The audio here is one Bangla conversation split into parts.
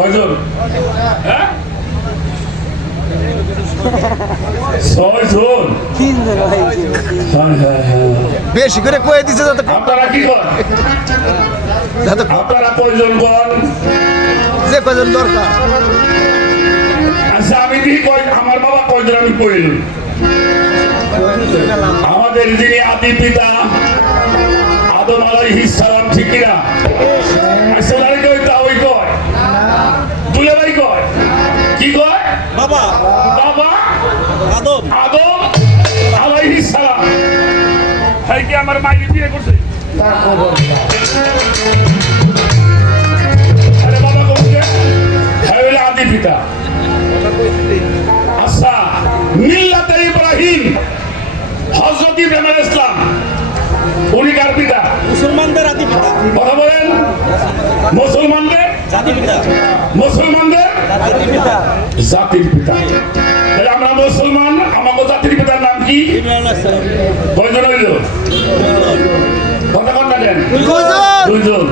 কয়জন? হ্যাঁ? ছয়জন। বেশি করে কয়ে দিছে যাতে আপনারা কি আপনারা কয়জন কন যে দরকার। আচ্ছা আমি আমার বাবা কয়জন আমি কইলাম আমাদের যিনি আদি পিতা আদম আলাইহিস সালাম ঠিক কিনা? বাবা আদম। আদম আলাইহিস সালাম। ভাই কি আমার মাইকে বিয়ে করছে? আরে বাবা করছে হ্যাঁ আদি পিতা। আচ্ছা মিল্লাতে ইব্রাহিম হযরত ইব্রাহিম আলাইহিস ইসলাম উনি কার পিতা? মুসলমানদের আদি পিতা। কথা বলেন। মুসলমানদের? জাতি পিতা। মুসলমানদের? জাতি পিতা। জাতির পিতা। মুসলমান আমাকে জাতির পিতার নাম কি? কয়জন হইল? কথা কথা দেন দুইজন।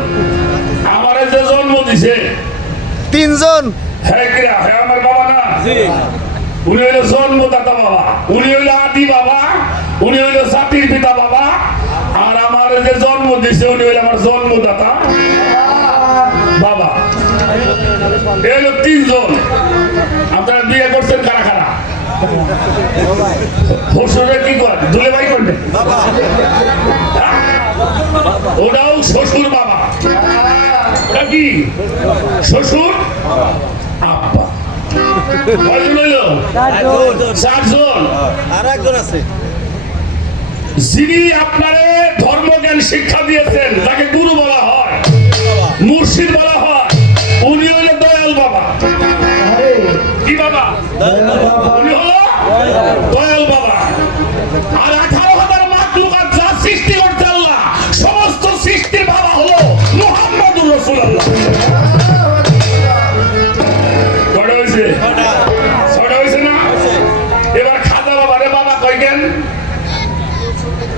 আমার যে জন্ম দিছে। তিনজন। হ্যাঁ কিরা হ্যাঁ আমার বাবা না? জি। উনি হইল জন্মদাতা বাবা। উনি হইল আদি বাবা। উনি হইল জাতির পিতা বাবা। আর আমার যে জন্ম দিছে উনি হইল আমার জন্মদাতা বাবা। এই হলো তিনজন আপনারা বিয়ে করছেন কারা কারা শ্বশুরে কি করেন দুলে ভাই করবেন ওটাও শ্বশুর বাবা ওটা কি শ্বশুর আব্বা। চারজন। আর একজন আছে। যিনি আপনারে ধর্মজ্ঞান শিক্ষা দিয়েছেন তাকে গুরু বলা হয় মুর্শিদ বলা হয় উনি হইলে দয়াল বাবা। কি বাবা। উনি হলো দয়াল বাবা। আর আঠারো হাজার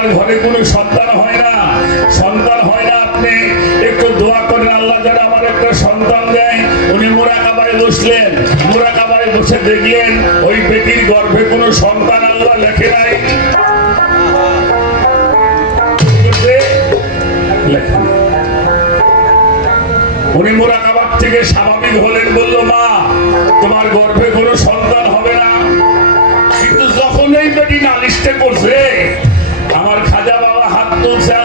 আমার ঘরে কোনো সন্তান হয় না। সন্তান হয় না আপনি একটু দোয়া করেন, আল্লাহ যেন আমার একটা সন্তান দেয়। উনি মোরাকাবায় বসলেন। মোরাকাবায় বসে দেখলেন ওই বেটির গর্ভে কোনো সন্তান আল্লাহ লেখে নাই। উনি মোরাকাবাদ থেকে স্বাভাবিক হলেন, বলল, মা, তোমার গর্ভে কোনো সন্তান হবে না। কিন্তু যখন এই বেটি নালিশটা করছে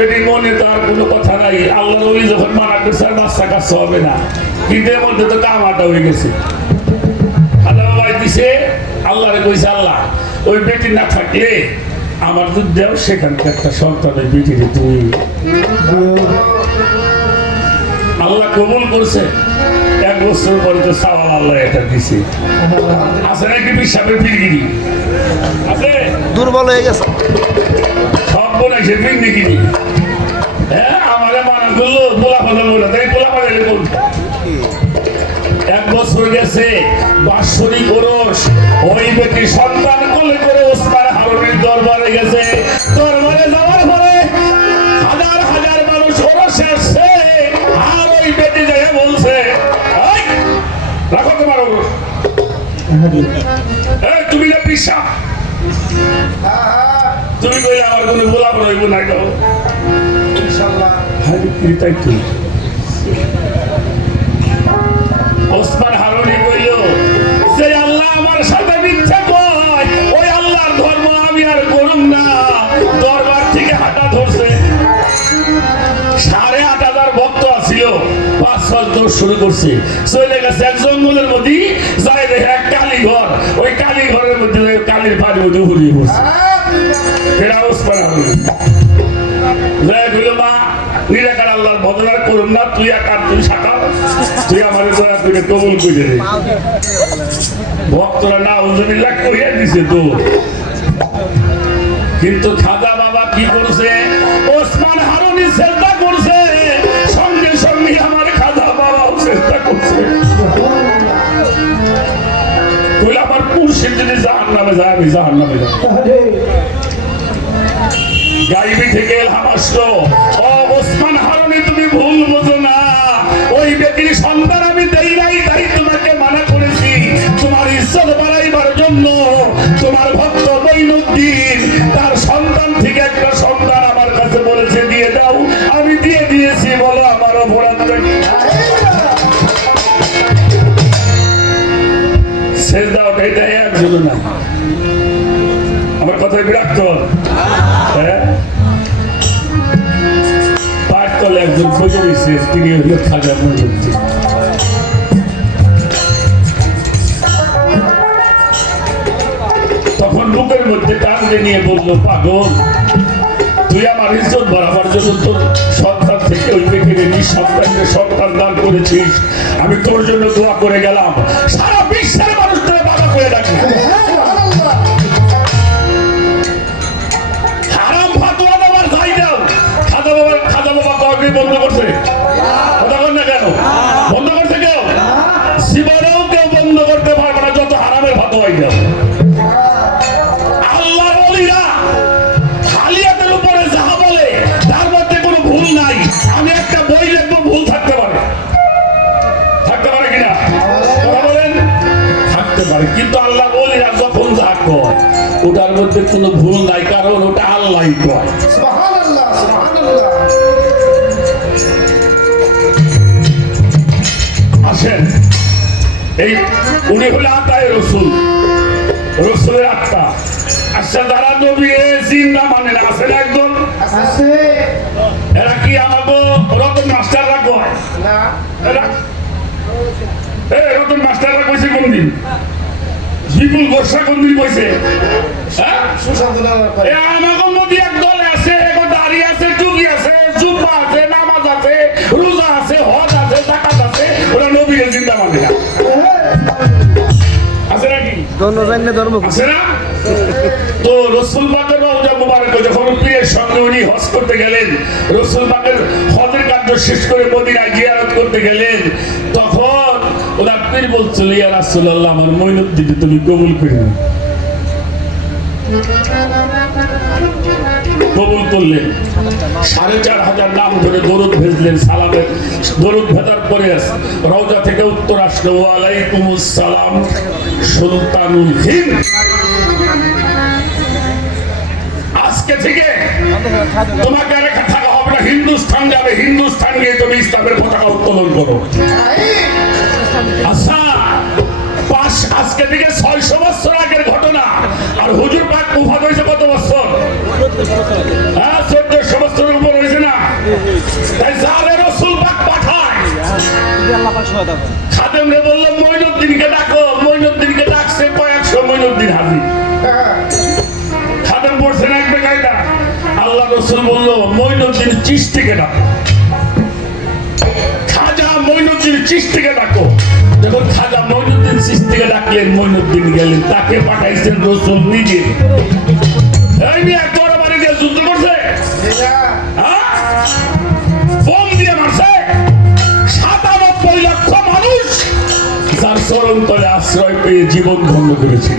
বেটি মনে তার কোনো কথা নাই আল্লাহ নবী যখন মারা করছে আর বাচ্চা কাচ্চা হবে না। কিন্তু এর মধ্যে তো কামাটা হয়ে গেছে। আল্লাহ বাবাই দিছে আল্লাহরে কইছে আল্লাহ ওই বেটি না থাকলে আমার দুধ দেও সেখানকার একটা সন্তানের বেটিরে তুই। আল্লাহ কবুল করছে। এক বছর পরে তো সাওয়াল আল্লাহ এটা দিছে। আছে নাকি বিশ্বাসের পিরগিরি আছে? দুর্বল হয়ে গেছে। সব বলেছে হ্যাঁ হ্যাঁ, আমারে মানা করল বলে তাই পোলা পাতা এক বছর গেছে, বাৎসরিক ওরস। ওই বেটি সন্তান কোলে করে ওসমান গেছে। দরবারে যাওয়ার পরে হাজার হাজার মানুষ ওরস এসছে, আর ওই বেটি যে বলছে রাখো তুমি না পিসা, তুমি কইলে আমার কোনো গোলাপ রইব না কেউ তাই। তো ওসমান হারুনি কইল যে আল্লাহ আমার সাথে মিথ্যা কয় ওই আল্লাহর ধর্ম আমি আর করুম না। দরবার থেকে হাঁটা ধরছে। সাড়ে আট হাজার ভক্ত আসিল পাঁচ পাঁচ দৌড় শুরু করছে। চলে গেছে এক জঙ্গলের মধ্যে যাই দেখে এক কালী ঘর। ওই কালী ঘরের মধ্যে কালীর পানির মধ্যে ঘুরিয়ে পড়ছে। ফেরা ওসমান হারুনি। করুন না তুই তুই তুই আমার দয়া করে কবুল করে ভক্তরা না দিছে তো। কিন্তু খাজা বাবা কি করছে? ওসমান হারুনি করছে। সঙ্গে সঙ্গে আমার খাজা বাবাও করছে। আমার যদি জাহান নামে যায়, আমি জাহান যাই গাইবি থেকে এলহাম আসলো। তিনি হলো খাজা মজুদ্দিন তখন বুকের মধ্যে টানতে নিয়ে বলল, পাগল, তুই আমার ইজ্জত বাড়াবার জন্য তোর সন্তান থেকে ওই ব্যক্তিকে নিঃসন্তানকে সন্তান দান করেছিস। আমি তোর জন্য দোয়া করে গেলাম। সারা বিশ্বের মানুষ তোর বাবা করে ডাকি ওটার মধ্যে কোনো ভুল নাই কারণ ওটা আল্লাহই কয় আসেন। এই উনি হলে আত্মায় রসুল। রসুলের আত্মা। আচ্ছা যারা নবী জিন্দা মানে না আছেন একজন এরা কি আমাকে রতন মাস্টাররা কয়? এরা রতন মাস্টাররা কইছে কোন দিন বিপুল গোসা কোন দিন কইছে আমাকে মধ্যে এক দল আছে দাড়ি আছে টুপি আছে জুব্বা আছে নামাজ আছে রোজা আছে হজ আছে জাকাত আছে ওরা নবীকে জিন্দা মানে না আছে নাকি? ধন্য ধর্ম আছে না? তো রসুল পাকের রওজা মুবারক যখন প্রিয়ের সঙ্গে উনি হজ করতে গেলেন রসুল পাকের হজের কার্য শেষ করে মদিনায় জিয়ারত করতে গেলেন তখন পীর বলছিল ইয়া রাসূলুল্লাহ, আমার মইনুদ্দিন তুমি কবুল করে নাও। কবুল করলেন। সাড়ে চার হাজার নাম ধরে দরুদ ভেজলেন, সালামের দরুদ ভেজার পরে রওজা থেকে উত্তর আসলো ওয়ালাইকুম সালাম সুলতানুল হিন্দ। আজকে থেকে তোমাকে আর থাকা হবে না হিন্দুস্তান যাবে। হিন্দুস্তান গিয়ে তুমি ইসলামের পতাকা উত্তোলন করো। আচ্ছা পাঁচ আজকে থেকে ছয়শো বছর আগের ঘটনা। আর হুজুর পাক মুফাদ হয়েছে কত বছর? হ্যাঁ চোদ্দশো বছরের উপর হয়েছে না? রসুল বলল, মইনুদ্দিনকে ডাকো মইনুদ্দিনকে ডাকো। খাজা মইনুদ্দিন চিস্তিকে ডাকো। যখন খাজা মইনুদ্দিন সৃষ্টিকে ডাকলেন, মইনুদ্দিন গেলেন, তাকে পাঠাইছেন রসুল নিজে। হ্যাঁ? দিয়ে মানুষ আশ্রয় পেয়ে জীবন ধন্য করেছে।